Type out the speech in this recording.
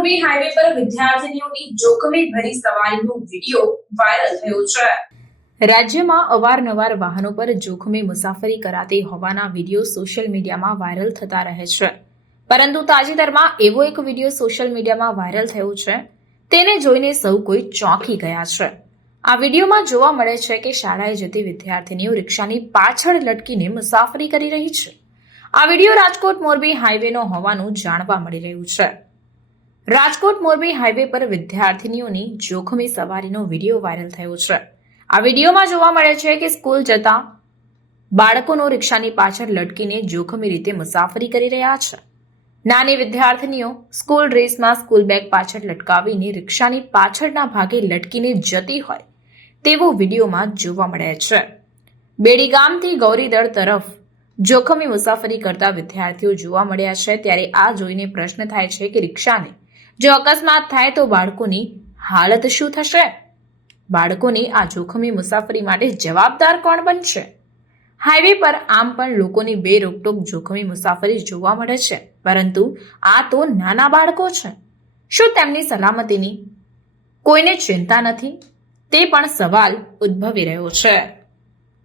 Morbi highway પર વિદ્યાર્થીનીઓની જોખમી ભરી સવારીનો વીડિયો વાયરલ થયો છે. રાજ્યમાં અવારનવાર વાહનો પર જોખમી મુસાફરી કરાતી હોવાના વીડિયો સોશિયલ મીડિયામાં વાયરલ થતા રહે છે. પરંતુ તાજેતરમાં એવો એક વીડિયો સોશિયલ મીડિયામાં વાયરલ થયો છે. તેને જોઈને સૌ કોઈ ચોંકી ગયા છે. આ વિડીયોમાં જોવા મળે છે કે શાળાએ જતી વિદ્યાર્થીનીઓ રિક્ષાની પાછળ લટકીને મુસાફરી કરી રહી છે. આ વીડિયો રાજકોટ મોરબી હાઈવેનો હોવાનું જાણવા મળી રહ્યું છે. રાજકોટ મોરબી હાઈવે પર વિદ્યાર્થીનીઓની જોખમી સવારીનો વીડિયો વાયરલ થયો છે. આ વિડીયોમાં જોવા મળે છે કે સ્કૂલ જતા બાળકોનો રિક્ષાની પાછળ લટકીને જોખમી રીતે મુસાફરી કરી રહ્યા છે. નાની વિદ્યાર્થીનીઓ સ્કૂલ ડ્રેસમાં સ્કૂલ બેગ પાછળ લટકાવીને રિક્ષાની પાછળના ભાગે લટકીને જતી હોય તેવો વિડીયોમાં જોવા મળે છે. બેડી ગામથી ગૌરીદળ તરફ જોખમી મુસાફરી કરતા વિદ્યાર્થીઓ જોવા મળ્યા છે, ત્યારે આ જોઈને પ્રશ્ન થાય છે કે રિક્ષાને જો અકસ્માત થાય તો બાળકોની હાલત શું થશે? બાળકોની આ જોખમી મુસાફરી માટે જવાબદાર કોણ બનશે? હાઈવે પર આમ પણ લોકોની બે રોકટોક જોખમી મુસાફરી જોવા મળે છે, પરંતુ આ તો નાના બાળકો છે. શું તેમની સલામતીની કોઈને ચિંતા નથી? તે પણ સવાલ ઉદ્ભવી રહ્યો છે.